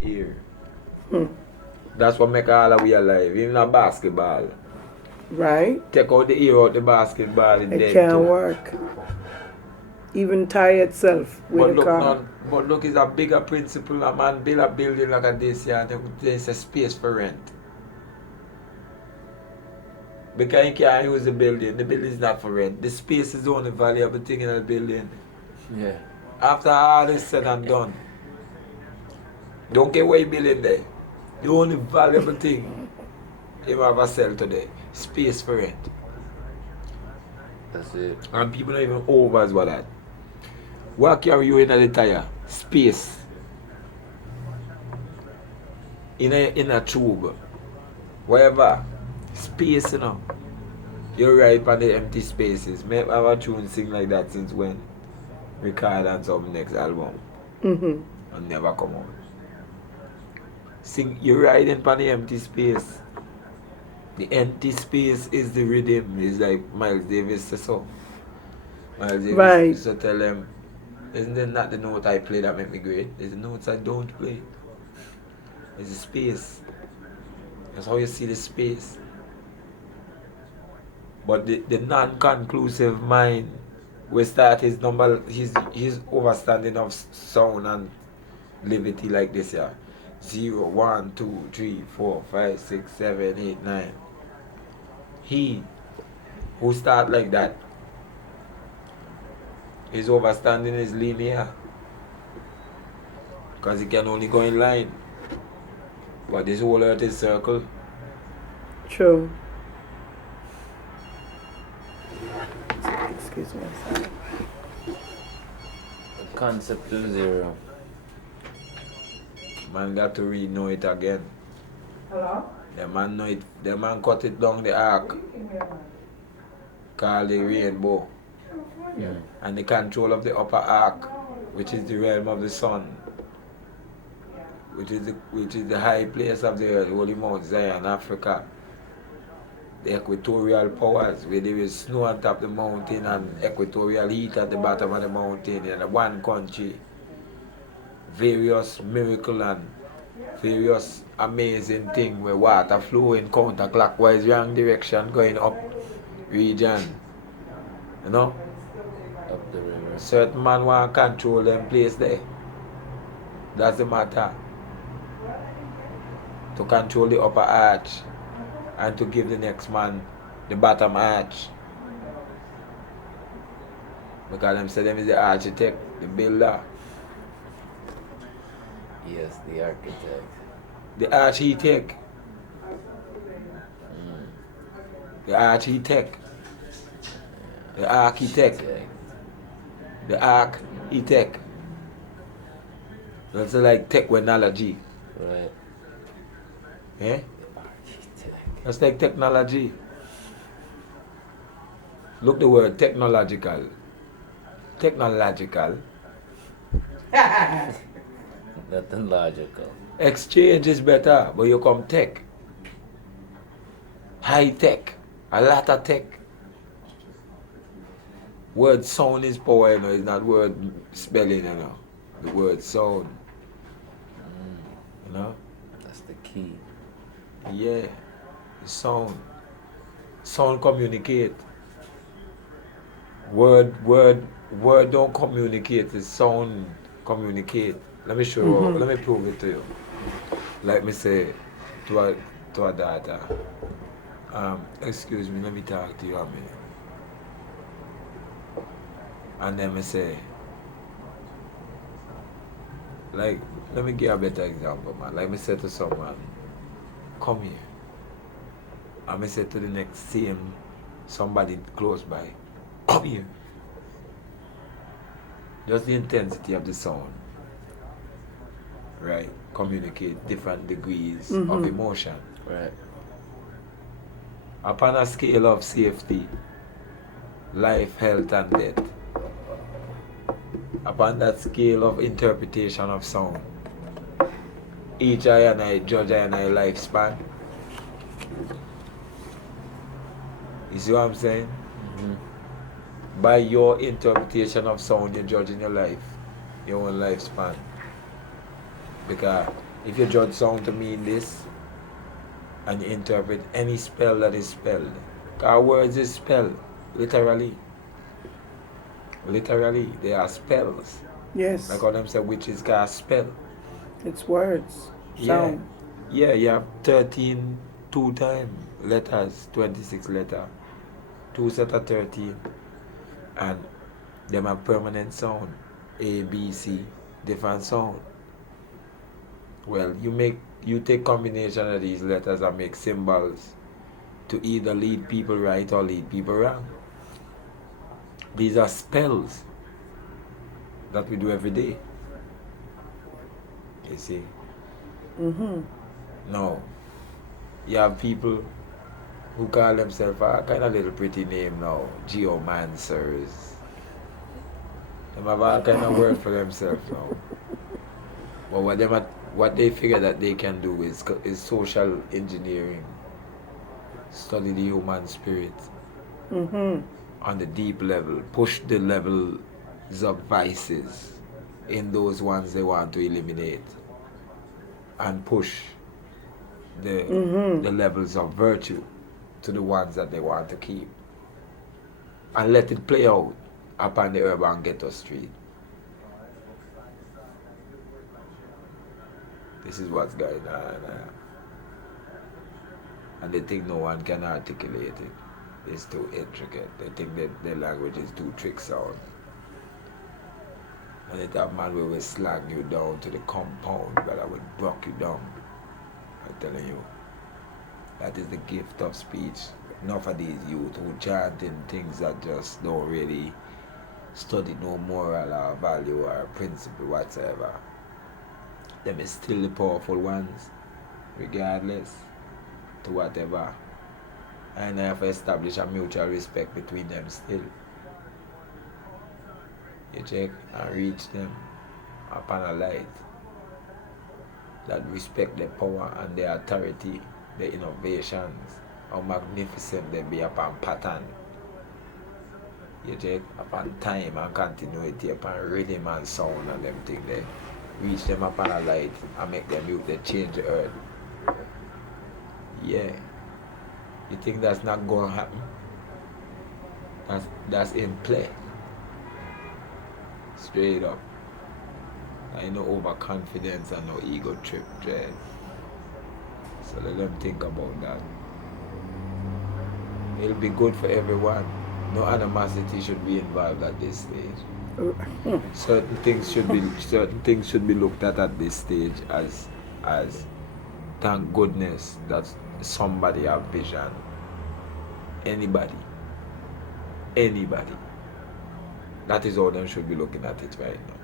the air. That's what make all of we alive. Even a basketball. Right. Take out the air out the basketball, it's It dead can't too. work. Even tie itself with But a look, car. but look, it's a bigger principle. A man build a building like this here, and there's a space for rent. Because you can't use the building is not for rent. The space is the only valuable thing in the building. Yeah. After all is said and done, don't care what you building there. The only valuable thing you ever sell today, space for rent. That's it. And people don't even over as well that. What carry you in the tire? Space. In a tube. Whatever. Space, you know. You're right on the empty spaces. Maybe I have a tune sing like that since when? Record and some next album. Mm-hmm. And never come out. Sing, you're riding on the empty space. The empty space is the rhythm. It's like Miles Davis says so. Miles Davis Right. used to tell them, isn't it not the note I play that make me great? It's the notes I don't play. It's the space. That's how you see the space. But the non-conclusive mind will start his overstanding of sound and levity like this here. 0, 1, 2, 3, 4, 5, 6, 7, 8, 9. He who start like that, his overstanding is linear. Because he can only go in line. But this whole earth is circle. True. Excuse me. Sorry. The concept of zero. Man got to know it again. Hello? The man know it. The man cut it down the arc. Called the rainbow. Yeah. And the control of the upper arc, which is the realm of the sun, which is the high place of the earth, Holy Mount Zion, Africa. The equatorial powers, where there is snow on top of the mountain and equatorial heat at the bottom of the mountain in one country. Various miracle and various amazing things where water flowing counterclockwise wrong direction going up region. You know? Up the river. Certain man want to control them place there. That's the matter. To control the upper arch and to give the next man the bottom arch. Because them say them is the architect, the builder. Yes, the architect. The architect. The architect. The architect. The architect. That's like technology. Right. Eh? Architect. That's like technology. Look the word technological. Technological. Nothing logical. Exchange is better, but you come tech. High tech. A lot of tech. Word sound is power, you know, it's not word spelling, you know. The word sound. You know? That's the key. Yeah. The sound. Sound communicate. Word don't communicate, the sound communicate. Let me show you, let me prove it to you. Like me say to a daughter, excuse me, let me talk to you a minute. And then me say, like, let me give a better example, man. Like me say to someone, come here. And me say to the next same somebody close by, come here. Just the intensity of the sound. Right? Communicate different degrees of emotion. Right. Upon a scale of safety, life, health, and death. Upon that scale of interpretation of sound, each I and I judge I and I lifespan. You see what I'm saying? By your interpretation of sound, you're judging your life, your own lifespan. Because If you judge sound to mean this and you interpret any spell that is spelled, our words is spelled, literally. Literally, they are spells. Yes. Like how them say witches cast spell. It's words. Yeah. Sound. Yeah, you have 13 two time letters, 26 letter, two set of 13, and them have permanent sound. A, B, C, different sound. Well, you take combination of these letters and make symbols to either lead people right or lead people wrong. These are spells that we do every day. You see? Mm-hmm. No. You have people who call themselves a kind of little pretty name now, geomancers. They have all kind of word for themselves now. But what they figure that they can do is social engineering. Study the human spirit Mm-hmm. on the deep level, push the levels of vices in those ones they want to eliminate, and push the levels of virtue to the ones that they want to keep, and let it play out upon the urban ghetto street. This is what's going on. And they think no one can articulate it. It's too intricate. They think that their language is too trick sound. And it that man will slang you down to the compound, but I will block you down. I'm telling you. That is the gift of speech. Enough of these youth who chanting things that just don't really study no moral or value or principle whatsoever. Them is still the powerful ones, regardless to whatever. And I have established a mutual respect between them still. You check and reach them upon a light that respect their power and their authority, their innovations, how magnificent they be upon pattern. You check upon time and continuity, upon rhythm and sound and them thing they reach them upon a light and make them youth they change the earth. Yeah. You think that's not gonna happen? That's in play. Straight up. I no overconfidence and no ego trip, dread. So let them think about that. It'll be good for everyone. No animosity should be involved at this stage. Certain things should be looked at this stage as thank goodness that somebody have vision. Anybody. That is how them should be looking at it right now.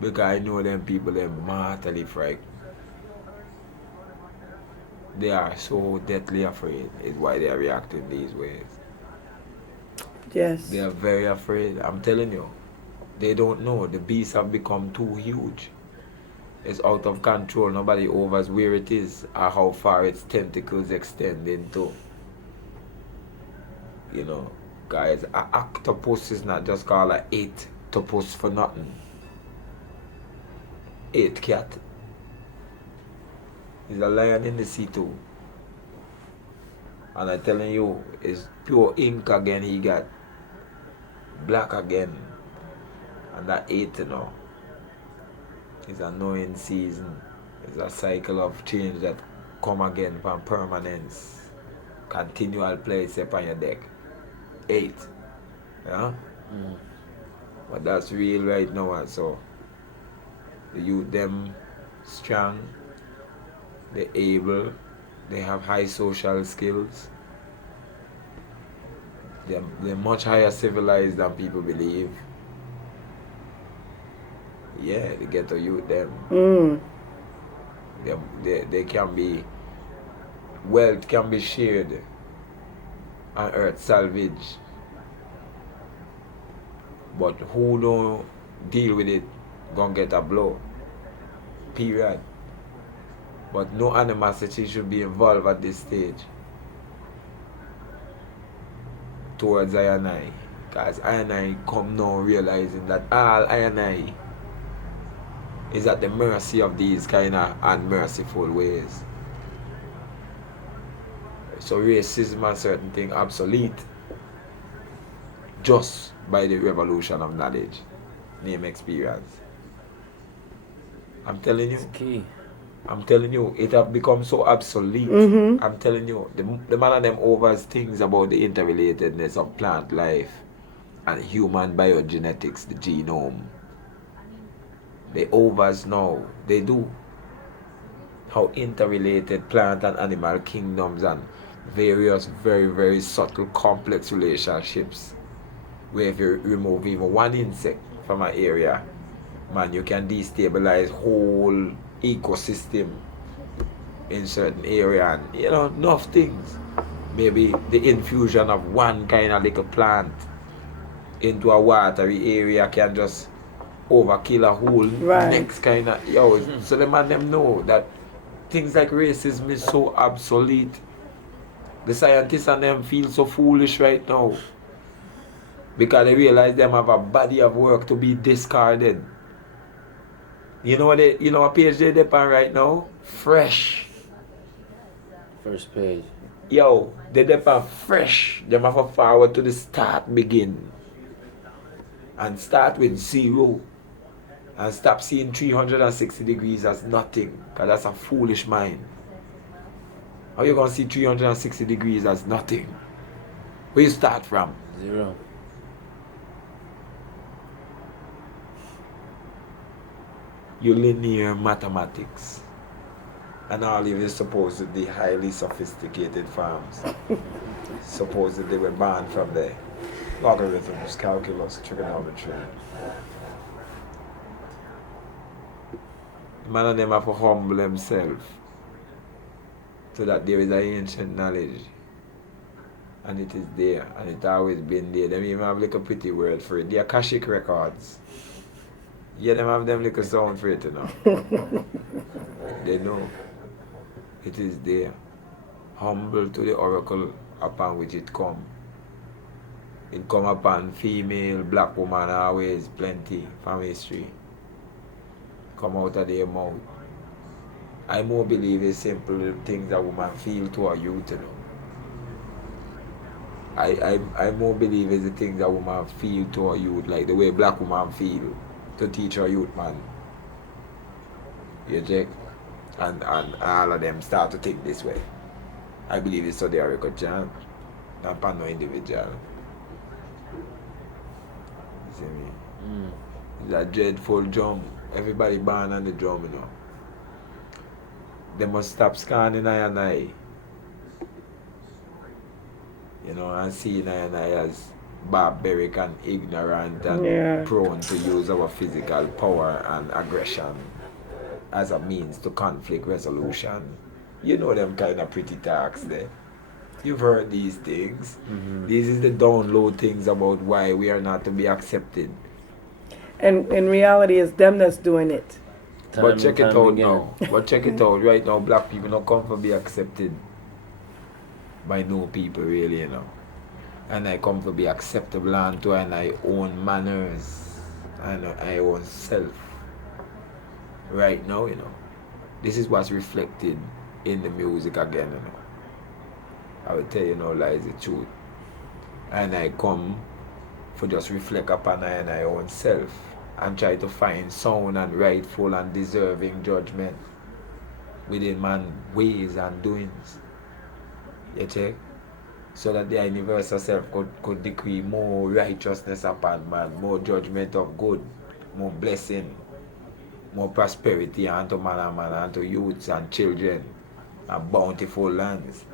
Because I know them people, they're mortally frightened. They are so deathly afraid, is why they are reacting these ways. Yes. They are very afraid. I'm telling you. They don't know. The beasts have become too huge. It's out of control. Nobody knows where it is or how far its tentacles extend into. You know, guys, an octopus is not just called an octopus for nothing. 8 cat. He's a lion in the sea too. And I'm telling you, it's pure ink again he got. Black again. And that 8, you know. It's a knowing season. It's a cycle of change that come again from permanence. Continual place upon your deck. 8. Yeah? But that's real right now, and so the youth them strong, they able, they have high social skills. They're much higher civilized than people believe. Yeah, the ghetto youth them. They can be, wealth can be shared and earth salvage. But who don't deal with it gonna get a blow. Period. But no animosity should be involved at this stage towards I and I. Because I and I come now realizing that all I and I is at the mercy of these kind of unmerciful ways. So racism and certain things obsolete just by the revolution of knowledge, name experience. I'm telling you. It's key. I'm telling you, it have become so obsolete. I'm telling you, the man of them overs things about the interrelatedness of plant life and human biogenetics, the genome. They overs now, they do. How interrelated plant and animal kingdoms and various very, very subtle complex relationships. Where if you remove even one insect from an area, man, you can destabilize whole ecosystem in certain area, and enough things. Maybe the infusion of one kind of little plant into a watery area can just overkill a whole next kind of so the man them know that things like racism is so obsolete. The scientists and them feel so foolish right now because they realize them have a body of work to be discarded. You know what page they depend right now? Fresh. First page. They depend fresh. Them have to forward to the start begin. And start with 0. And stop seeing 360 degrees as nothing. Because that's a foolish mind. How you gonna see 360 degrees as nothing? Where you start from? 0. Your linear mathematics. And all of it is supposedly highly sophisticated forms. Supposedly were born from the logarithms, calculus, trigonometry. Man and them have to humble themselves so that there is an ancient knowledge. And it is there, and it's always been there. Them even have like a pretty word for it. The Akashic records. Yeah, them have them like a sound for it, They know. It is there. Humble to the oracle upon which it come. It come upon female, black woman always plenty from history. Come out of their mouth. I more believe it's simple things a woman feel to a youth, I more believe it's the things a woman feel to a youth, like the way black woman feel to teach a youth man. You check? And all of them start to think this way. I believe it's so they are a good jam. Not for no individual. You see me? It's a dreadful drum. Everybody born on the drum, They must stop scanning I and I. And seeing I and I as barbaric and ignorant and prone to use our physical power and aggression as a means to conflict resolution. You know them kind of pretty talks there. You've heard these things. This is the download things about why we are not to be accepted. And in reality, it's them that's doing it. But check it out now. But check it out. Right now, black people don't come to be accepted by no people, really, And I come to be acceptable unto and I own manners and I own self. Right now, This is what's reflected in the music again, I will tell you no lies, the truth. And I come for just reflect upon I and I own self and try to find sound and rightful and deserving judgment within man's ways and doings. You check? So that the universal self could decree more righteousness upon man, more judgment of good, more blessing, more prosperity unto man and man, unto youths and children, and bountiful lands.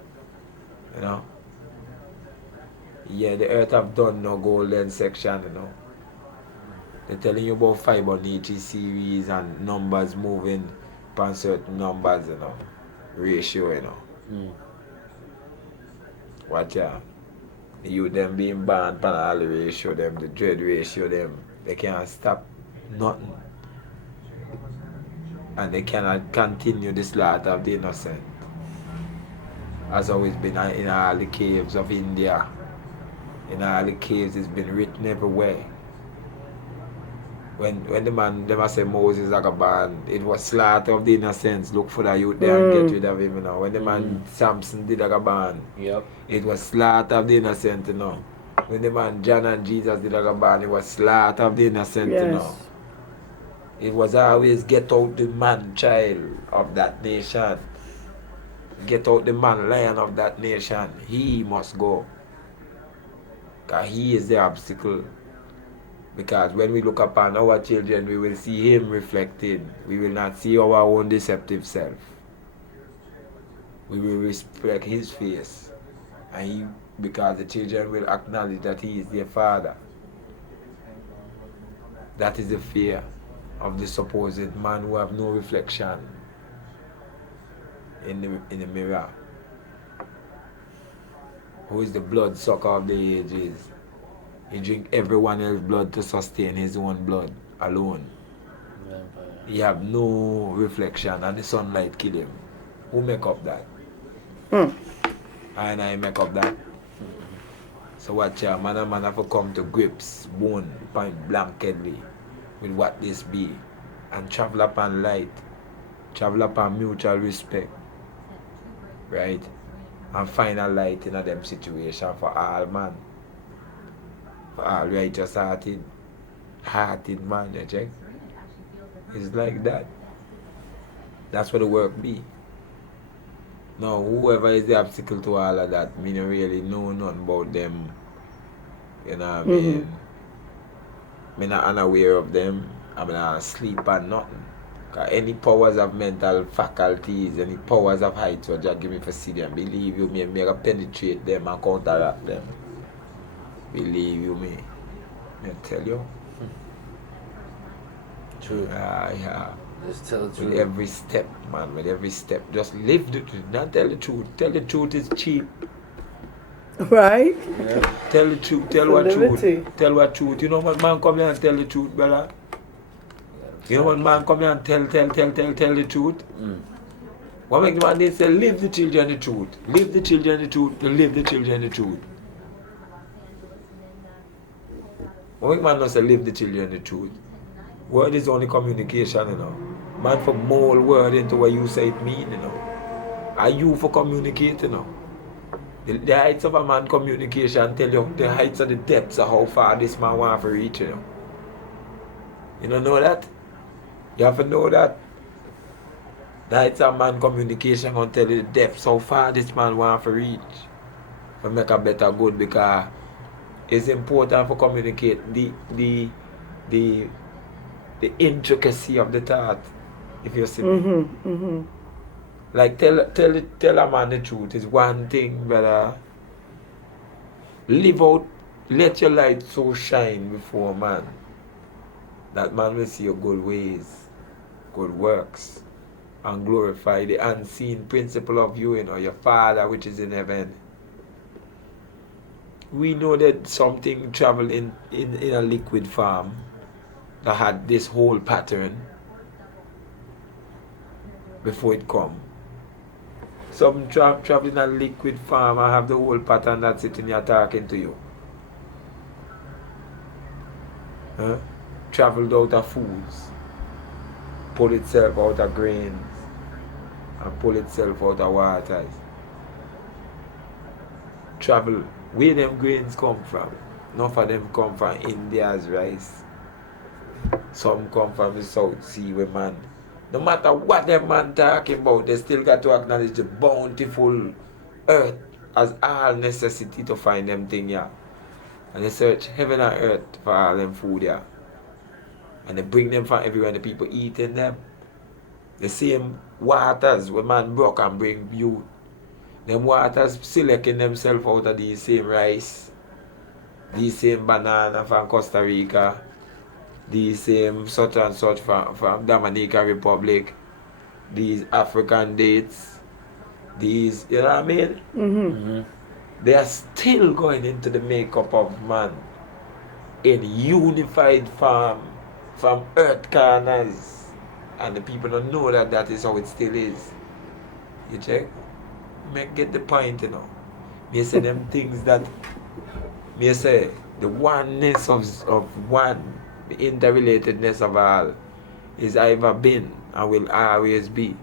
Yeah, the earth have done no golden section, They're telling you about Fibonacci series and numbers moving upon certain numbers, ratio, Watch out. You them being banned upon all the ratio, them, the dread ratio, them, they can't stop nothing. And they cannot continue the slaughter of the innocent. Has always been in all the caves of India. In all the caves, it's been written everywhere. When the man, them a say Moses like a band, it was slaughter of the innocents. Look for the youth there and get rid of him, you know. When the man Samson did like a band, Yep. it was slaughter of the innocent, you know. When the man John and Jesus did like a band, it was slaughter of the innocent, you know. Yes. It was always get out the man child of that nation. Get out the man lion of that nation. He must go. Because he is the obstacle. Because when we look upon our children, we will see him reflected. We will not see our own deceptive self. We will respect his face. And he, because the children will acknowledge that he is their father. That is the fear of the supposed man who have no reflection in the mirror. Who is the blood sucker of the ages. He drink everyone else's blood to sustain his own blood alone. Vampire. He have no reflection and the sunlight kill him. Who make up that? I make up that. So watch out, man and man have to come to grips, bone, point blankly with what this be. And travel upon light. Travel upon mutual respect. Right? And find a light in a them situation for all man. For all righteous hearted man, you check? It's like that. That's what the work be. Now, whoever is the obstacle to all of that, me don't really know nothing about them. You know what I mean? Me not unaware of them. I'm not asleep and nothing. Cause any powers of mental faculties, any powers of height, so just give me for see them. Believe you me, I penetrate them and counteract them. Believe you me. I tell you. True. Yeah. Just tell the With truth. every step, man, with every step. Just live the truth. Not tell the truth. Tell the truth is cheap. Right? Yeah. Tell the truth. Tell For what liberty. truth. Tell what truth. You know what man come here and tell the truth, brother? You know what man come here and tell the truth? What make the man they say, live the children the truth. Live the children the truth. Live the children the truth. What make man not say, live the children the truth? Word is only communication, you know. Man for mold word into what you say it mean, you know. Are you for communicate, you know? The heights of a man communication tell you the heights of the depths of how far this man want to reach, you know. You don't know that? You have to know that. The heights of man communication gonna tell you the depths how far this man want to reach. To make a better good, because it's important for communicate the intricacy of the thought, if you see me. Like tell a man the truth is one thing, brother. Live out, let your light so shine before man, that man will see your good ways, good works, and glorify the unseen principle of you, you know, your Father which is in heaven. We know that something traveled in a liquid form that had this whole pattern before it come. Some travel in a liquid form and have the whole pattern that's sitting here talking to you. Traveled out of foods, pull itself out of grains, and pull itself out of waters. Travel, where them grains come from? Enough of them come from India's rice. Some come from the South Sea, where man, no matter what them man talking about, they still got to acknowledge the bountiful earth as all necessity to find them thing here. And they search heaven and earth for all them food here. And they bring them from everywhere and the people eating them. The same waters where man broke and bring youth. Them waters selecting themselves out of these same rice, these same banana from Costa Rica, these same such and such from Dominican Republic, these African dates, these, you know what I mean? They are still going into the makeup of man in unified form from earth corners, and the people don't know that that is how it still is. You check? Get the point, you know. Me say them things that, me say the oneness of one The interrelatedness of all is ever been and will always be.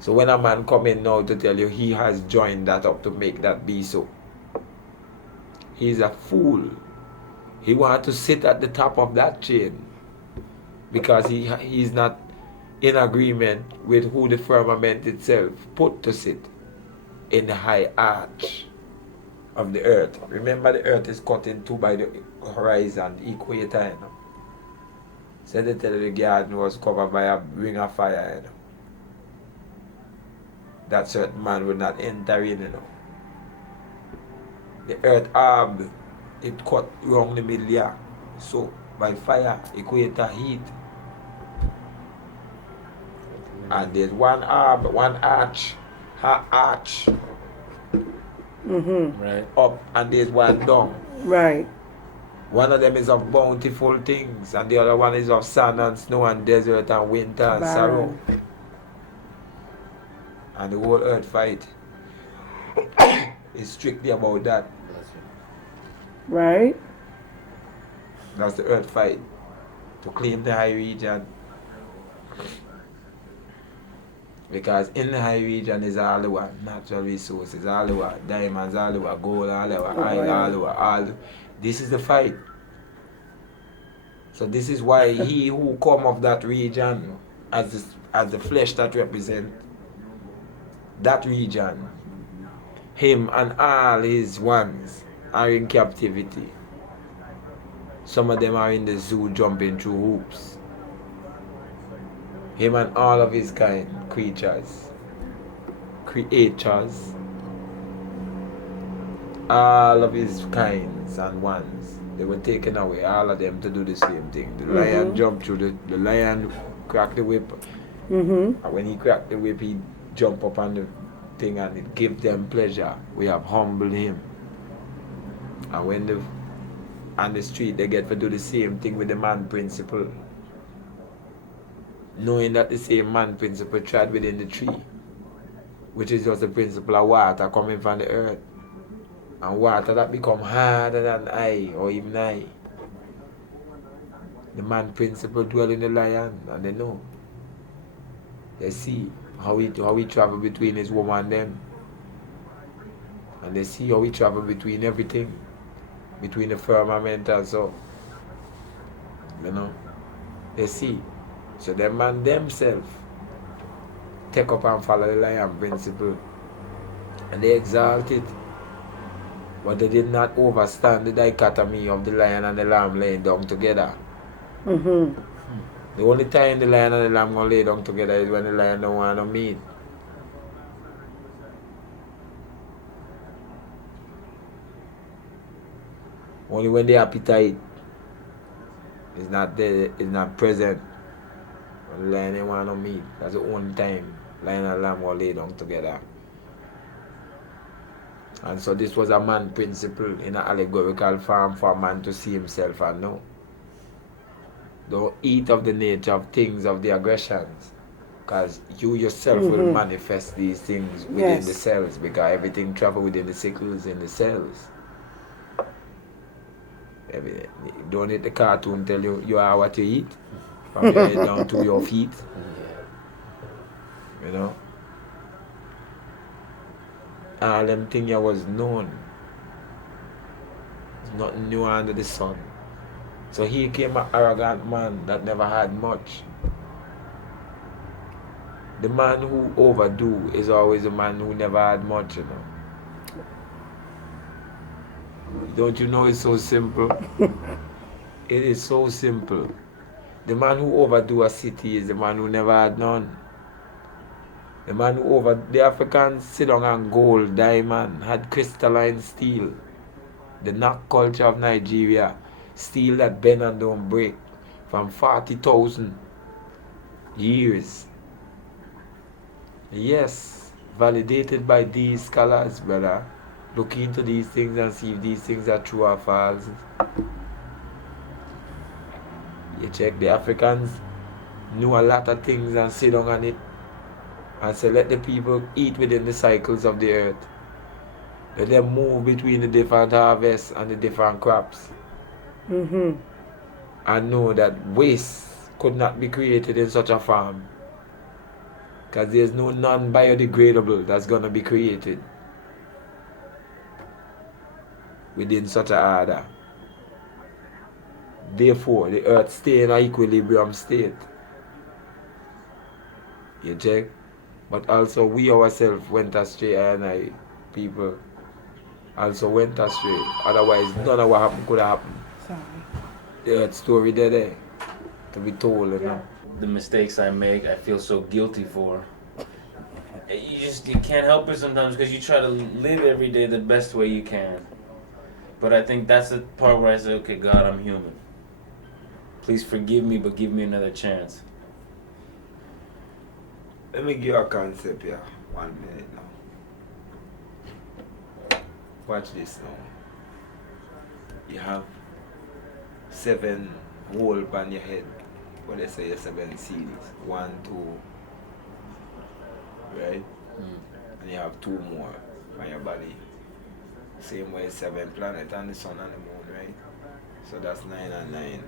So when a man come in now to tell you he has joined that up to make that be so, he's a fool. He wants to sit at the top of that chain because he's not in agreement with who the firmament itself put to sit in the high arch of the earth. Remember, the earth is cut in two by the horizon, the equator, you know. So they tell you the garden was covered by a ring of fire, you know. That certain man would not enter in, you know. The earth orb, it cut around the middle here. So by fire, equator heat. And there's one orb, one arch, her arch Right. up, and there's one down. Right. One of them is of bountiful things, and the other one is of sun and snow and desert and winter and sorrow. Barren. And the whole earth fight is strictly about that. Right. That's the earth fight. To claim the high region. Because in the high region is all the natural resources, all the diamonds, all the gold, all the oil, all the. This is the fight. So this is why he who come of that region as the flesh that represent that region, him and all his ones are in captivity. Some of them are in the zoo jumping through hoops. Him and all of his kind, creatures, all of his kinds and ones, they were taken away, all of them to do the same thing. The lion jumped through the lion cracked the whip. And when he cracked the whip, he jumped up on the thing and it gave them pleasure. We have humbled him. And when on the street, they get to do the same thing with the man principle. Knowing that the same man principle tried within the tree, which is just the principle of water coming from the earth. And water that become harder than I or even I. The man principle dwell in the lion, and they know. They see how he travel between his woman and them. And they see how he travel between everything. Between the firmament and so. You know. They see. So them man themselves take up and follow the lion principle. And they exalt it. But they did not overstand the dichotomy of the lion and the lamb laying down together. The only time the lion and the lamb gonna lay down together is when the lion don't want no meat. Only when the appetite is not there, is not present. When the lion don't want no meat. That's the only time lion and lamb gonna lay down together. And so this was a man principle in an allegorical form for a man to see himself and know. Don't eat of the nature of things, of the aggressions. Because you yourself will manifest these things within the cells, because everything travels within the sickles in the cells. Don't let the cartoon tell you are what you eat, from your head down to your feet. You know? All them things was known. There's nothing new under the sun. So he came an arrogant man that never had much. The man who overdo is always a man who never had much, you know. Don't you know it's so simple? It is so simple. The man who overdo a city is the man who never had none. The man who the Africans sit down on gold, diamond, had crystalline steel. The knock culture of Nigeria, steel that bend and don't break, from 40,000 years. Yes, validated by these scholars, brother. Look into these things and see if these things are true or false. You check, the Africans knew a lot of things and sit down on it and say, let the people eat within the cycles of the earth. Let them move between the different harvests and the different crops. and know that waste could not be created in such a form, because there's no non-biodegradable that's going to be created within such a order. Therefore, the earth stay in an equilibrium state. You check? But also we ourselves went astray, and I people also went astray. Otherwise, none of what happened could have happened. Sorry. The earth story there to be told, you know. The mistakes I make, I feel so guilty for. You can't help it sometimes because you try to live every day the best way you can. But I think that's the part where I say, okay, God, I'm human. Please forgive me, but give me another chance. Let me give you a concept here. 1 minute now. Watch this now. You have 7 holes on your head. What they say, 7 seeds. 1, 2, right? And you have 2 more on your body. Same way 7 planets and the sun and the moon, right? So that's 9 and 9.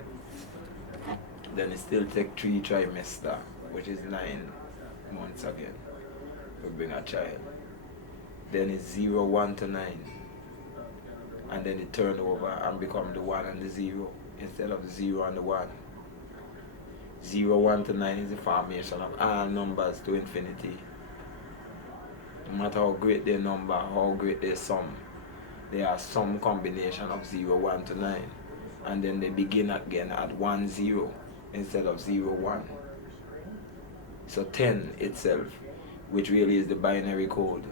Then it still take 3 trimester, which is 9 months again. We bring a child. Then it's 0, 1 to 9. And then it turn over and become the 1 and the 0 instead of the 0 and the 1. 0, 1 to 9 is the formation of all numbers to infinity. No matter how great their number, how great their sum, they are some combination of 0, 1 to 9. And then they begin again at 1, 0 instead of 0, 1. So 10 itself, which really is the binary code,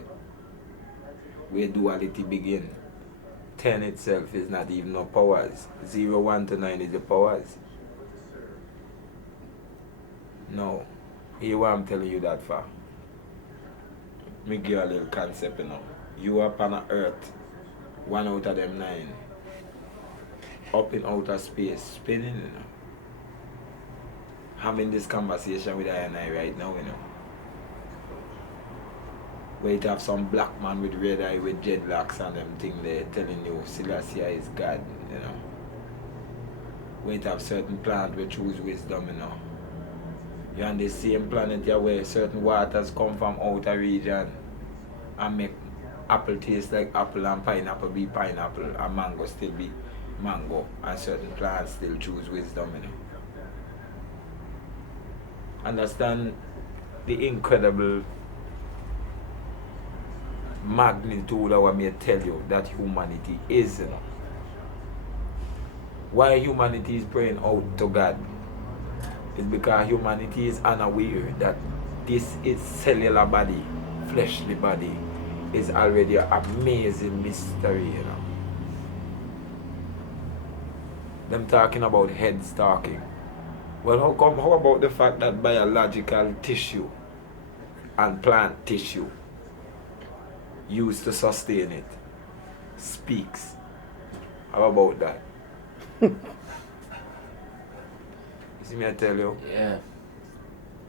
where duality begin. 10 itself is not even no powers. 0, 1 to 9 is the powers. No. Hear what I'm telling you that for. Me give you a little concept, you know. You up on earth, 1 out of them 9. Up in outer space, spinning, you know. Having this conversation with I and I right now, you know. Where you have some black man with red eye with dreadlocks and them thing there telling you Selassie is God, you know. Where you have certain plant which choose wisdom, you know. You're on the same planet here where certain waters come from outer region and make apple taste like apple and pineapple be pineapple and mango still be mango, and certain plants still choose wisdom, you know. Understand the incredible magnitude of what I tell you that humanity is, you know. Why humanity is praying out to God is because humanity is unaware that this is cellular body, fleshly body, is already an amazing mystery, you know. Them talking about heads talking. Well, how about the fact that biological tissue and plant tissue used to sustain it speaks? How about that? You see me I tell you? Yeah.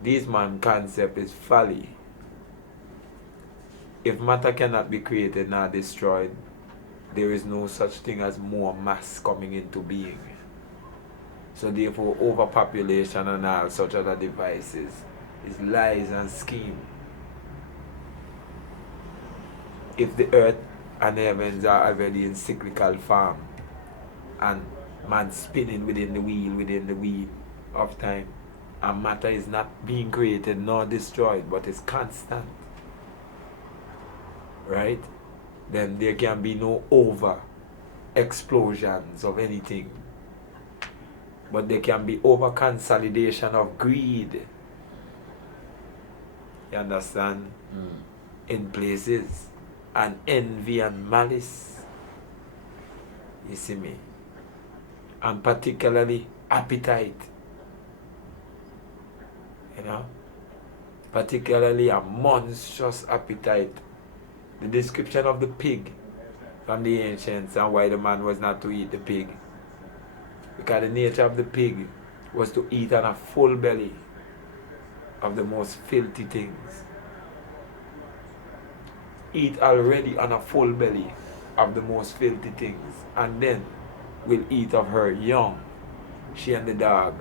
This man concept is folly. If matter cannot be created nor destroyed, there is no such thing as more mass coming into being. So therefore overpopulation and all such other devices is lies and scheme. If the earth and the heavens are already in cyclical form and man spinning within the wheel of time, and matter is not being created nor destroyed but is constant, right? Then there can be no over explosions of anything, but there can be over consolidation of greed. You understand? In places, and envy and malice. You see me? And particularly appetite. You know? Particularly a monstrous appetite. The description of the pig from the ancients and why the man was not to eat the pig. Because the nature of the pig was to eat on a full belly of the most filthy things. Eat already on a full belly of the most filthy things, and then will eat of her young She and the dog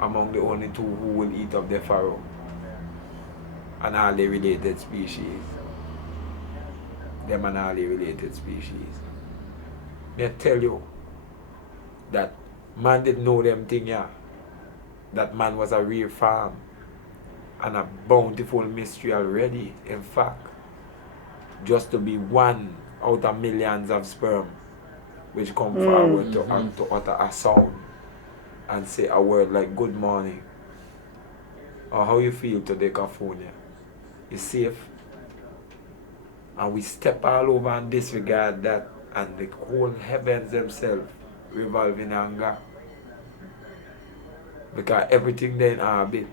among the only two who will eat up the farrow and all the related species. Them and all the related species. May tell you that man didn't know them thing, yeah. That man was a real farm and a bountiful mystery already. In fact, just to be one out of millions of sperm which come forward to utter a sound and say a word like good morning or how you feel today, California. You safe? And we step all over and disregard that, and the whole heavens themselves revolve in anger. Because everything they in orbit.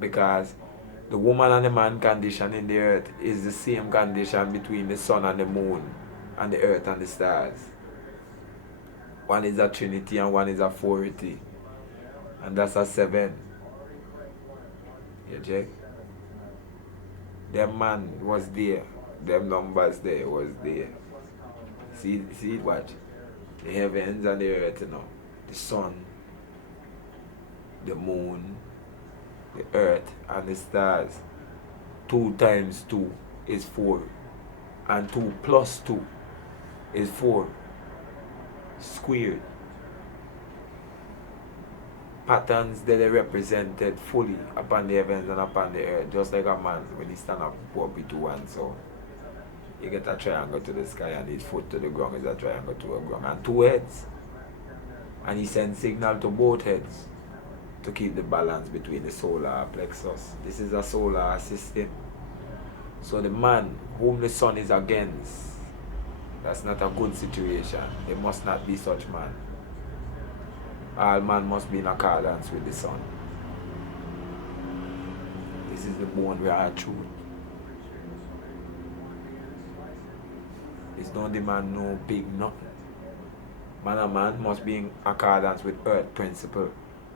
Because the woman and the man condition in the earth is the same condition between the sun and the moon and the earth and the stars. One is a trinity and one is a fourity. And that's a 7. You check? Them man was there. Them numbers there was there. See it, watch. The heavens and the earth, you know. The sun, the moon, the earth and the stars. 2 times 2 is 4. And 2 plus 2 is 4. Squared. Patterns that are represented fully upon the heavens and upon the earth, just like a man when he stand up with 2 hands. So you get a triangle to the sky and his foot to the ground is a triangle to the ground and 2 heads. And he sends signal to both heads to keep the balance between the solar plexus. This is a solar system. So the man whom the sun is against, that's not a good situation. There must not be such man. All man must be in accordance with the sun. This is the bone real truth. It's not the man no big nothing. Man and man must be in accordance with earth principle,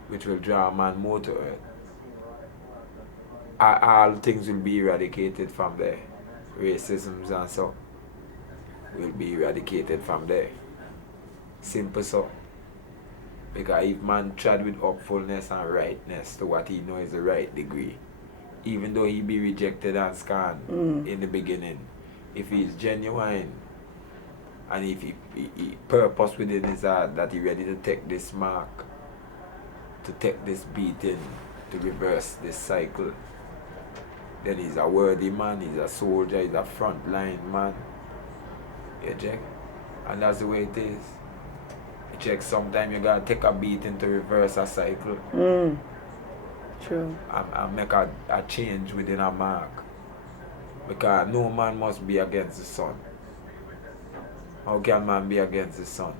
which will draw a man more to earth. All things will be eradicated from there. Racisms and so will be eradicated from there. Simple so. Because if man trod with upfulness and rightness to what he knows is the right degree, even though he be rejected and scorned in the beginning, if he is genuine and if he purpose within his heart that he ready to take this mark, to take this beating, to reverse this cycle, then he's a worthy man, he's a soldier, he's a frontline man. You check? And that's the way it is. You check, sometimes you gotta take a beating to reverse a cycle. True. And make a change within a mark. Because no man must be against the sun. How can man be against the sun?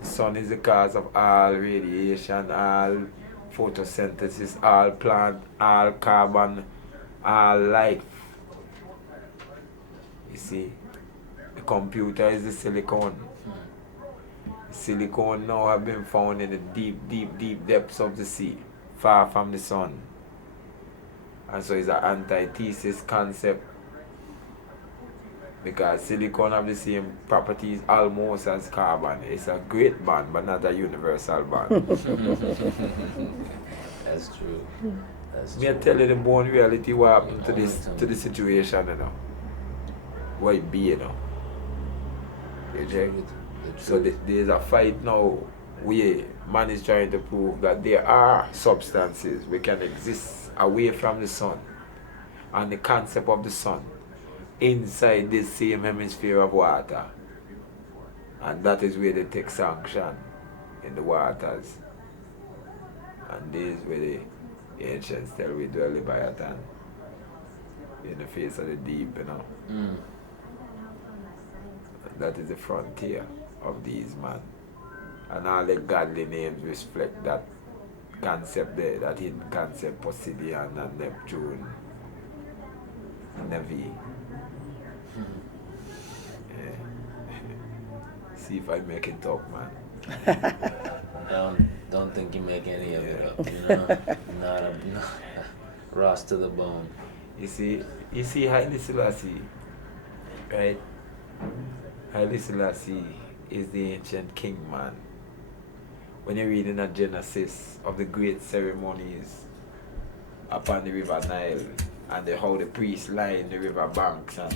The sun is the cause of all radiation, all photosynthesis, all plant, all carbon, all life. You see, the computer is the silicone. The silicone now have been found in the deep depths of the sea, far from the sun. And so it's an antithesis concept. Because silicone have the same properties almost as carbon. It's a great bond, but not a universal bond. That's true. That's Me I tell you the born reality what happened to the situation, you know. What it be, you know. You check? So there's a fight now where man is trying to prove that there are substances which can exist away from the sun and the concept of the sun inside this same hemisphere of water. And that is where they take sanction in the waters. And this is where the ancients tell we dwell Leviathan in the face of the deep, you know. And that is the frontier of these men. And all the godly names reflect that concept there, that hidden concept, Poseidon and Neptune, Nevi. Yeah. See if I make it up, man. Don't think you make any of it up, you know? not Ross to the bone. You see Haile Selassie, right? Haile Selassie is the ancient king, man. When you're reading a Genesis of the great ceremonies upon the river Nile and how the priests line the river banks and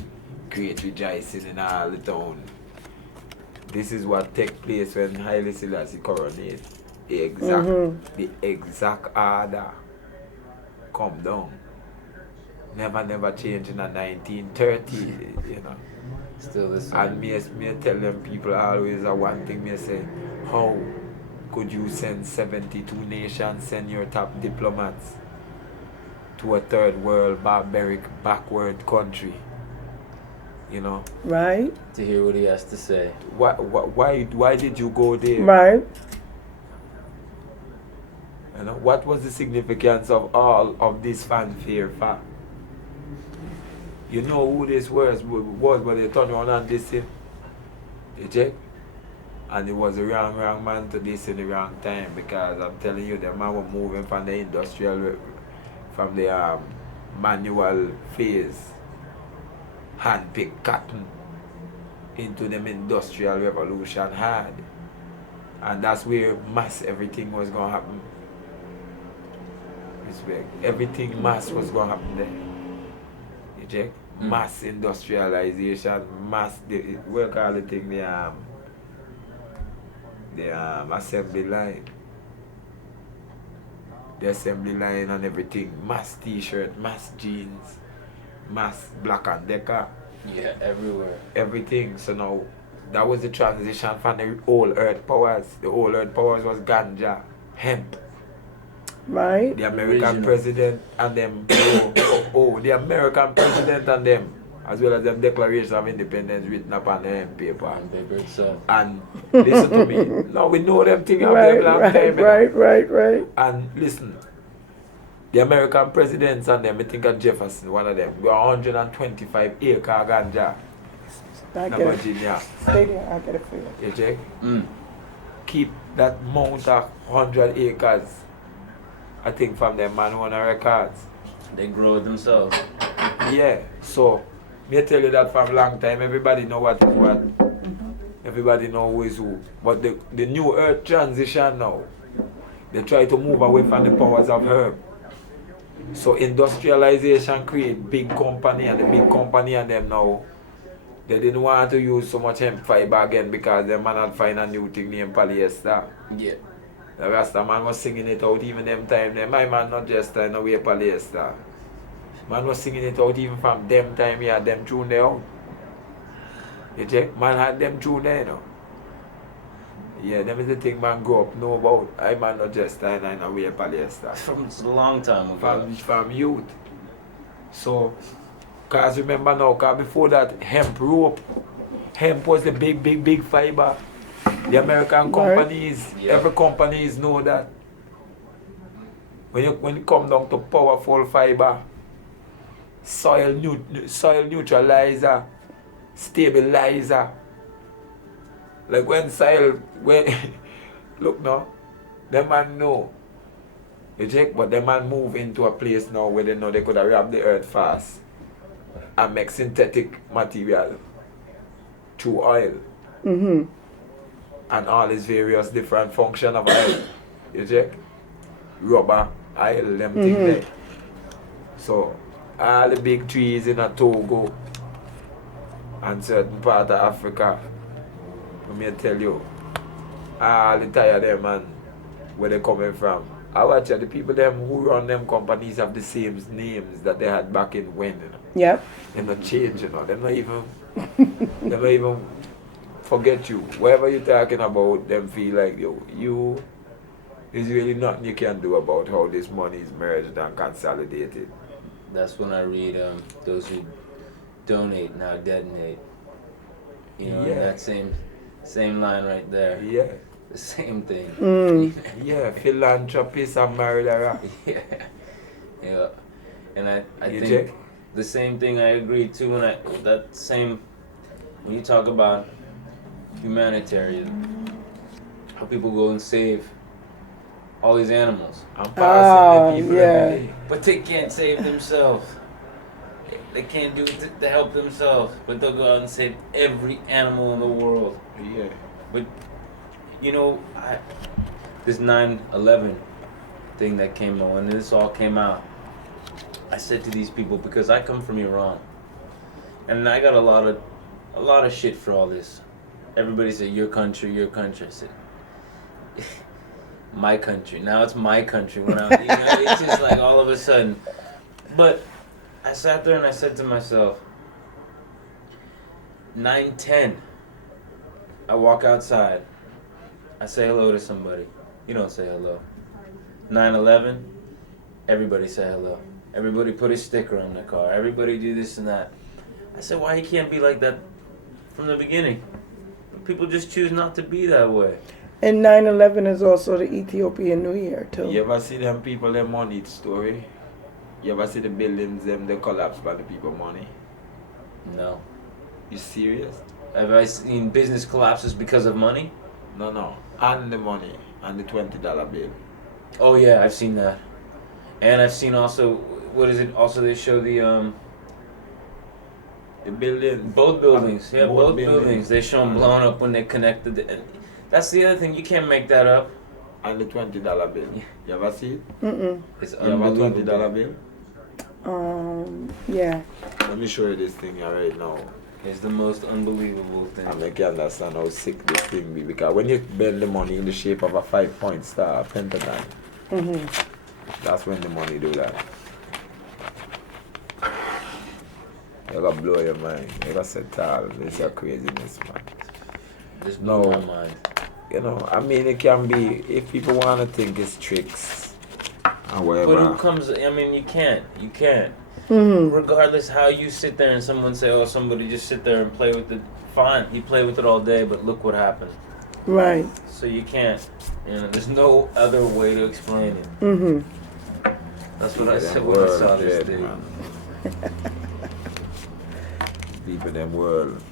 create rejoicing in all the town. This is what take place when Haile Selassie coronate. The exact order come down. Never change in a 1930, you know. Still the same. And me tell them people always one thing me say, how could you send 72 nations, send your top diplomats to a third world barbaric backward country? You know? Right. To hear what he has to say. Why did you go there? Right. You know, what was the significance of all of this fanfare for? You know who this was, but they turned around and this thing. You check? And it was the wrong man to this in the wrong time, because I'm telling you, the man was moving from the from the manual phase, hand-picked cotton, into them industrial revolution hard. And that's where mass everything was going to happen. Respect. Everything mass was going to happen there. You check? Mass industrialization, mass, we call the thing the assembly line. The assembly line and everything. Mass t-shirt, mass jeans, mass Black and Decker. Yeah, everywhere. Everything. So now, that was the transition from the old earth powers. The old earth powers was ganja, hemp. Right. The American president and them, the American president and them, as well as them Declaration of Independence written upon the paper. On paper itself. And listen to me, now we know them things have them long time. Right. And listen, the American presidents and them, I think of Jefferson, one of them, got 125 acre ganja. In Virginia. Stay there, I get it for you. You check? Keep that amount of 100 acres. I think from them man on records. They grow it themselves. Yeah, so me tell you that from a long time. Everybody know what. Everybody know who is who. But the new earth transition now, they try to move away from the powers of herb. So industrialization create big company, and the big company and them now, they didn't want to use so much hemp fiber again because them man had find a new thing named polyester. Yeah. The Rasta man was singing it out even them time. My man not just in a way polyester. Man was singing it out even from them time. He had them tune there out. You check? Man had them tune there, you know. Yeah, them is the thing man grow up know about. I man not just in a way polyester. From a long time ago. From youth. So, cause remember now, cause before that hemp was the big fiber. The American companies, every companies know that. When it come down to powerful fiber, soil neutralizer, stabilizer. Like look now, them man know. You check, but them man move into a place now where they know they could have wrap the earth fast and make synthetic material through oil. And all its various different function of oil. You check? Rubber, oil, them things there. So all the big trees in a Togo and certain part of Africa, let me tell you, all the tire them and where they coming from. I watch the people them who run them companies have the same names that they had back in when, you know. Yep. They're not change, you know. They're not even forget you. Whatever you're talking about, them feel like you is really nothing you can do about how this money is merged and consolidated. That's when I read those who donate now detonate. You know, that same line right there. Yeah. The same thing. Yeah, philanthropist and murderer. Yeah. And I think the same thing I agree to when you talk about humanitarian, how people go and save all these animals. I'm passing the people every day. But they can't save themselves. They can't do it to help themselves, but they'll go out and save every animal in the world. Yeah. But you know, this 9/11 thing that came on, when this all came out, I said to these people, because I come from Iran, and I got a lot of shit for all this. Everybody said your country, your country. I said my country. Now it's my country. When it's just like all of a sudden. But I sat there and I said to myself, 9:10. I walk outside. I say hello to somebody. You don't say hello. 9/11. Everybody say hello. Everybody put a sticker on their car. Everybody do this and that. I said, why he can't be like that from the beginning? People just choose not to be that way. And 9/11 is also the Ethiopian New Year too. You ever see them people, them money story? You ever see the buildings, them, they collapse by the people money? No. You serious? Have I seen business collapses because of money? No. And the money, and the $20 bill. Oh yeah, I've seen that. And I've seen also, what is it? Also they show the building. both buildings. Yeah, both both buildings. They show them blown up when they connected. And that's the other thing. You can't make that up. And the $20 bill. You ever see it? Mm-mm. It's You have a unbelievable. $20 bill? Yeah. Let me show you this thing here right now. It's the most unbelievable thing. I make you understand how sick this thing be, because when you bend the money in the shape of a 5-point star, pentagon, that's when the money do that. You gotta blow your mind. You gotta say, "Tal, this is a craziness, man." Just No. blew my mind. You know, I mean, it can be, if people wanna think it's tricks and whatever. But who comes? I mean, you can't. You can't. Regardless how you sit there and someone say, "Oh, somebody just sit there and play with it." Fine, you play with it all day, but look what happened. Right. So you can't. You know, there's no other way to explain it. That's what I said when I saw this thing. Deep in them world.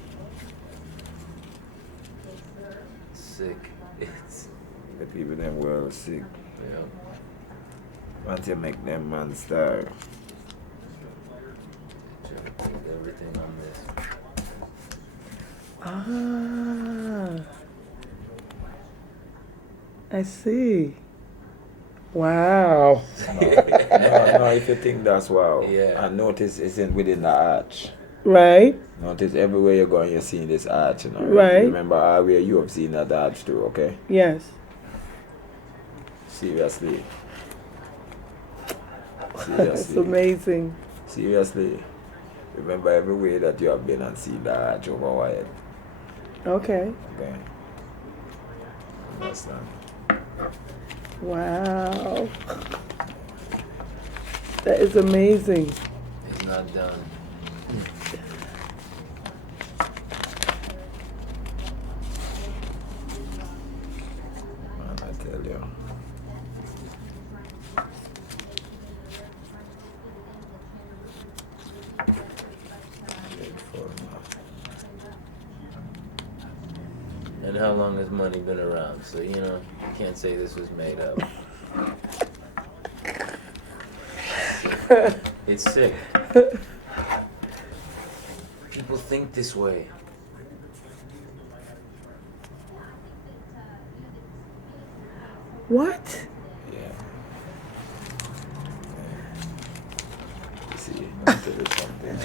Sick. It's The people in them world sick. yeah. Once you make them man star. Trying to think everything on this. I see. Wow. No, if you think that's wow. Yeah. And notice it's within the arch. Right. Notice everywhere you're going, you're seeing this arch, you know. Right. Remember where you have seen that arch too, okay? Yes. Seriously. That's amazing. Seriously. Remember everywhere that you have been and seen the arch over wide. Okay. Okay. Understand? Wow. That is amazing. It's not done. Man, I tell you. And how long has money been around? So, you know, you can't say this was made up. It's sick. People think this way. What? Yeah. You see, let me tell you something.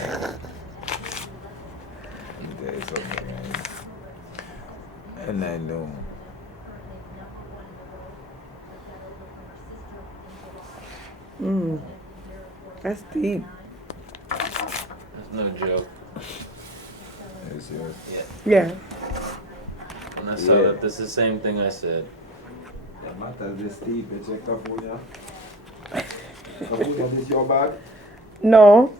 Let me tell you something, right? And I know. That's deep. That's no joke. You serious? Yeah. Yeah. When I saw that, this is the same thing I said. Yeah, matter this deep. You check Kafunya. Kafunya, this your bag? No.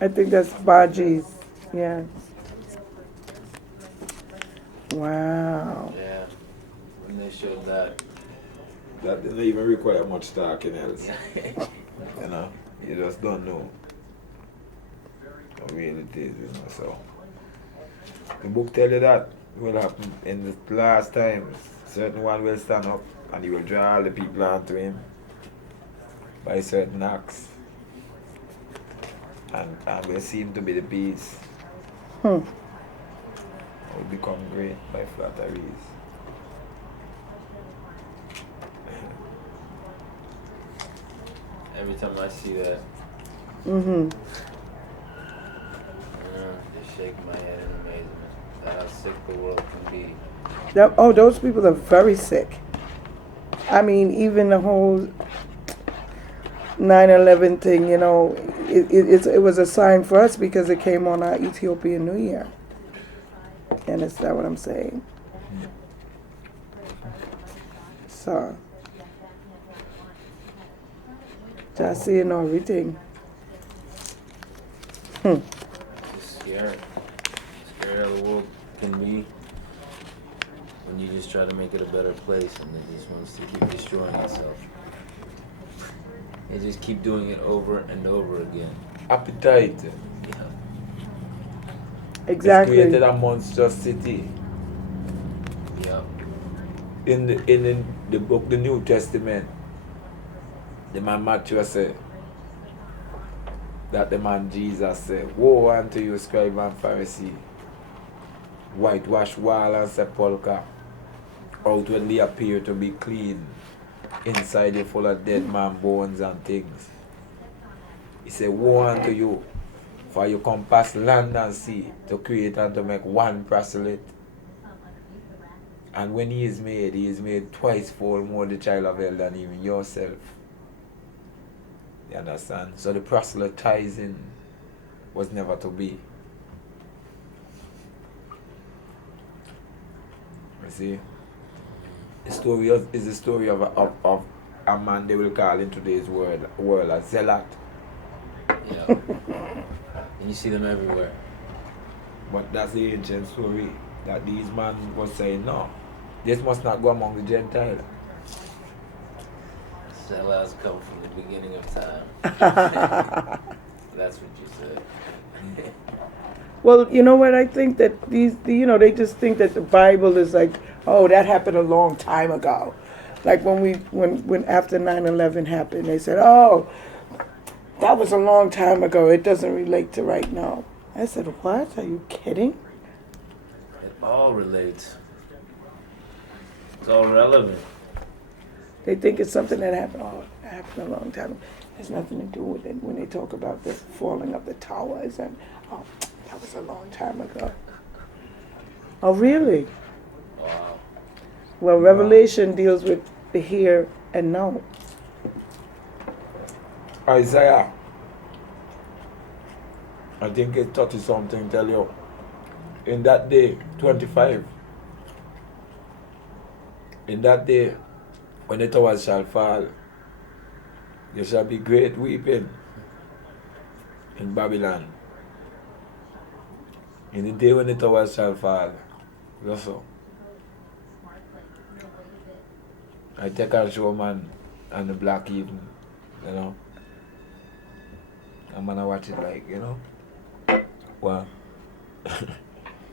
I think that's Baji's. Yeah. Wow. Yeah. When they showed that. That doesn't even require much talking else. You know, you just don't know how real it is, you know. So the book tell you that will happen in the last times. Certain one will stand up and he will draw all the people onto him by certain acts. And will seem to be the peace. will become great by flatteries. Every time I see that, Mm-hmm. just shake my head in amazement at how sick the world can be. Those people are very sick. I mean, even the whole 9/11 thing, you know, it was a sign for us because it came on our Ethiopian New Year. You understand what I'm saying? So, just seeing everything. Just scared. Scared how the world can be when you just try to make it a better place and it just wants to keep destroying itself. They just keep doing it over and over again. Appetite. Yeah. It's Exactly. created a monstrosity. Yeah. In the book, the New Testament, the man Matthew said that the man Jesus said, "Woe unto you, scribe and Pharisee, whitewash wall and sepulchre, outwardly appear to be clean, inside you full of dead man bones and things." He said, "Woe unto you, for you compass land and sea to create and to make one proselyte. And when he is made twice fold more the child of hell than even yourself." You understand? So the proselytizing was never to be. You see? The story is the story of a man they will call in today's world a zealot. Yeah. And you see them everywhere. But that's the ancient story that these men was saying, no, this must not go among the Gentiles. Sellouts come from the beginning of time. That's what you said. Well, you know what? I think that they just think that the Bible is like, oh, that happened a long time ago. Like when after 9/11 happened, they said, oh, that was a long time ago. It doesn't relate to right now. I said, what? Are you kidding? It all relates. It's all relevant. They think it's something that happened. Oh, that happened a long time ago. Has nothing to do with it when they talk about the falling of the towers and oh, that was a long time ago. Oh, really? Wow. Well, Revelation deals with the here and now. Isaiah, I think it 30 something tell you, in that day, 25, in that day, when the towers shall fall, there shall be great weeping in Babylon. In the day when the towers shall fall, also, I take a show man and the black evening, you know. I'm gonna watch it like, you know. Wow.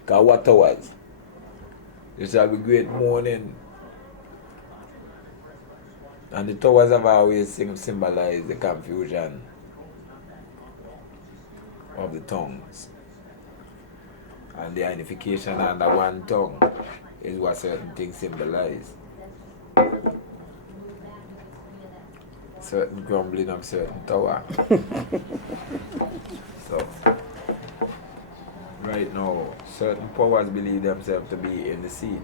Cause what towers? There shall be great mourning. And the towers have always symbolized the confusion of the tongues. And the unification under one tongue is what certain things symbolize. Certain grumbling of certain tower. So, right now, certain powers believe themselves to be in the sea.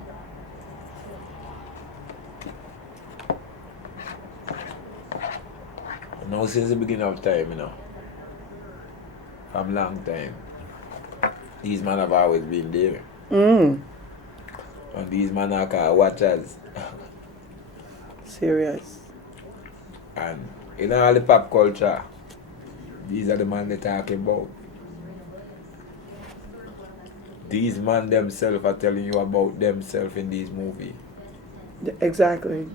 Now since the beginning of time, you know, from long time, these men have always been there. And these men are called watchers. Serious. And in all the pop culture, these are the men they're talking about. These men themselves are telling you about themselves in these movies. Exactly.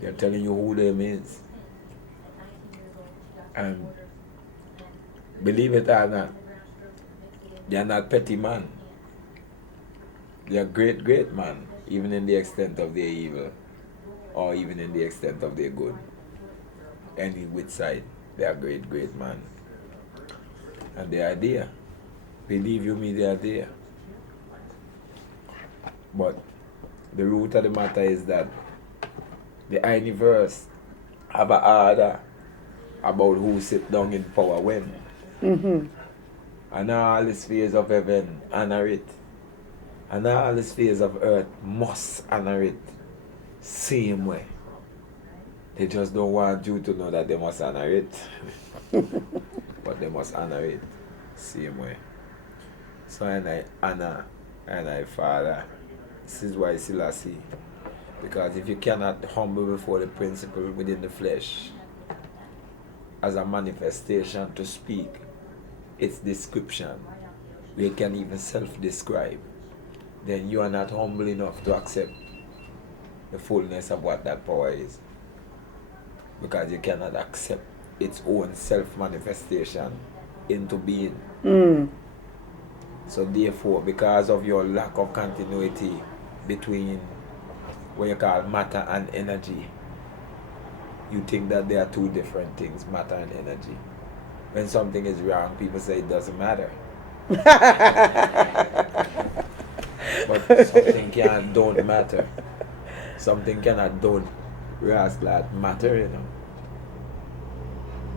They're telling you who them is. And believe it or not, they are not petty man. They are great, great man, even in the extent of their evil, or even in the extent of their good. Any which side, they are great, great man. And they are there. Believe you me, they are there. But the root of the matter is that the universe have a order about who sit down in power when. Mm-hmm. And all the spheres of heaven honor it. And all the spheres of earth must honor it. Same way. They just don't want you to know that they must honor it. But they must honor it. Same way. So and I honor and I Father. This is why Selassie. Because if you cannot humble before the principle within the flesh as a manifestation to speak its description, where you can even self-describe, then you are not humble enough to accept the fullness of what that power is. Because you cannot accept its own self-manifestation into being. So therefore, because of your lack of continuity between what you call matter and energy, you think that they are two different things, matter and energy. When something is wrong, people say it doesn't matter. But something don't matter. Something cannot don't matter, you know.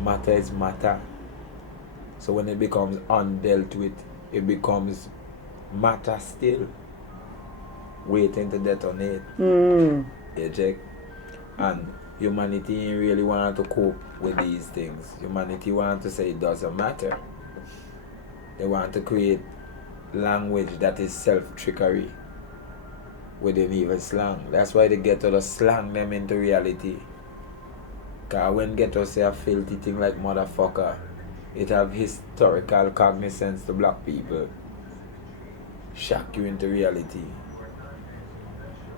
Matter is matter. So when it becomes undealt with, it becomes matter still, waiting to detonate. You check? And humanity really want to cope with these things. Humanity want to say it doesn't matter. They want to create language that is self-trickery within even slang. That's why the ghetto just slang them into reality. Because when ghetto say a filthy thing like motherfucker, it have historical cognizance to black people. Shock you into reality.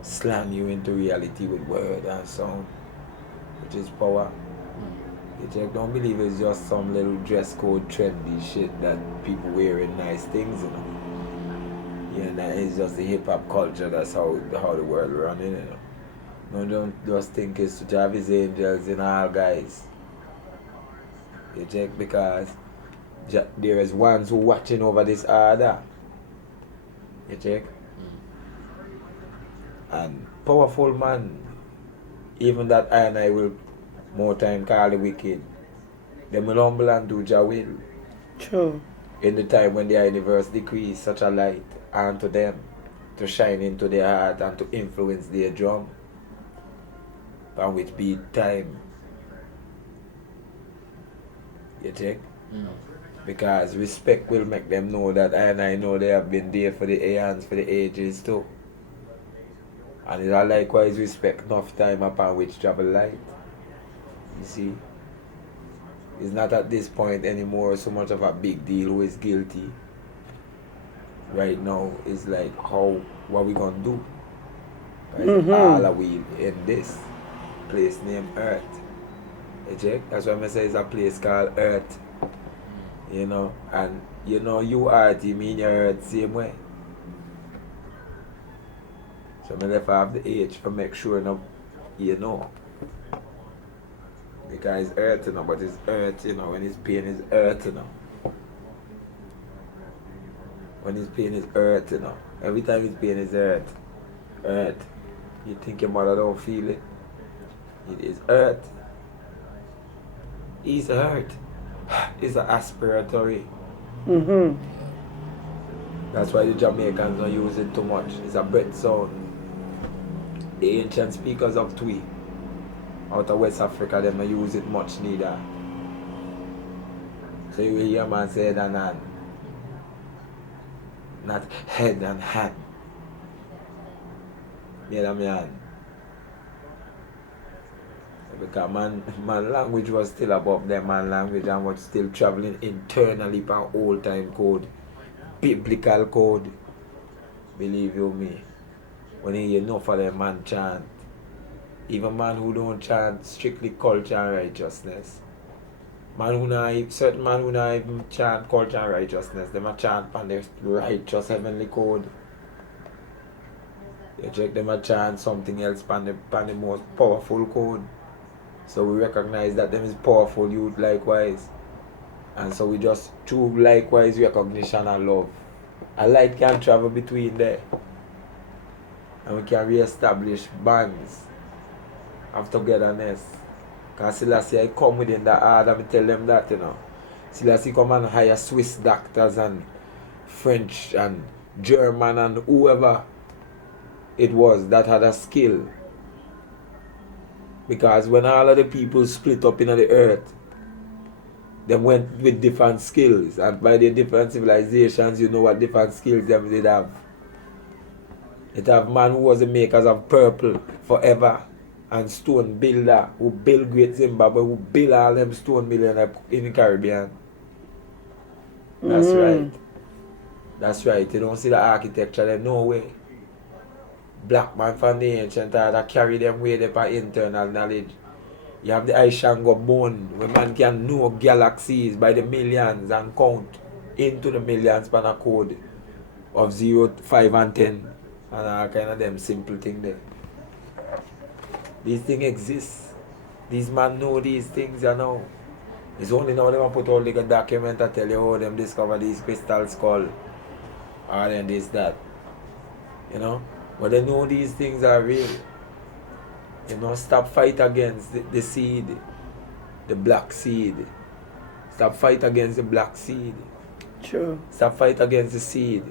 Slang you into reality with word and sound, which is power. You just don't believe it's just some little dress code trendy shit that people wearing nice things, you know. Yeah, that is just the hip hop culture. That's how the world running, you know. No, don't just think it's to have his angels in all guys. You check, because there is ones who watching over this order. You check? And powerful man, even that I and I will more time call the wicked, them will humble and do Jah will. True. In the time when the universe decrees such a light unto them to shine into their heart and to influence their drum, and which be time. You check? Because respect will make them know that I and I know they have been there for the aeons, for the ages too. And it's all likewise respect enough time upon which travel light. You see? It's not at this point anymore so much of a big deal who is guilty. Right now it's like what we gonna do? All are we in this place named Earth. You check? That's why I say it's a place called Earth. You know, and you know you Earth, you mean your Earth same way. So I left off the H to make sure you know. Because it's Earth, you know, but it's Earth, you know, when it's pain is Earth, you know. When it's pain is Earth, you know. Every time it's pain is Earth. Earth. You think your mother don't feel it? It is Earth. It's Earth. It's an aspiratory. That's why the Jamaicans don't use it too much. It's a breath sound. The ancient speakers of Twi out of West Africa, they don't use it much neither. So you will hear man say head and hand, not head and hand. You know what I mean? Because man language was still above them, man language, and was still traveling internally by old time code, biblical code. Believe you me. When you hear enough of them man chant, even man who don't chant strictly culture and righteousness, certain man who not even chant culture and righteousness, them a chant on the righteous heavenly code. You check, them a chant something else on the most powerful code. So we recognize that them is powerful youth likewise. And so we just through likewise recognition and love. A light can travel between there. and we can re-establish bonds of togetherness. Because Selassie I come within the order, I tell them that, you know. Selassie come and hire Swiss doctors and French and German and whoever it was that had a skill. Because when all of the people split up in the earth, they went with different skills, and by the different civilizations, you know what different skills them did have. It have man who was the makers of purple forever, and stone builder who built Great Zimbabwe, who built all them stone millionaire in the Caribbean. That's right. That's right. You don't see the architecture there, no way. Black man from the ancient time that carry them way there for internal knowledge. You have the Aishango bone, where man can know galaxies by the millions and count into the millions per a code of 0, 5 and 10. And all kind of them simple thing there. These things exist. These men know these things, you know. It's only now they put all the document to tell you how them discover these crystal skull. Or then this, that. You know? But they know these things are real. You know, stop fight against the seed. The black seed. Stop fight against the black seed. True. Stop fight against the seed.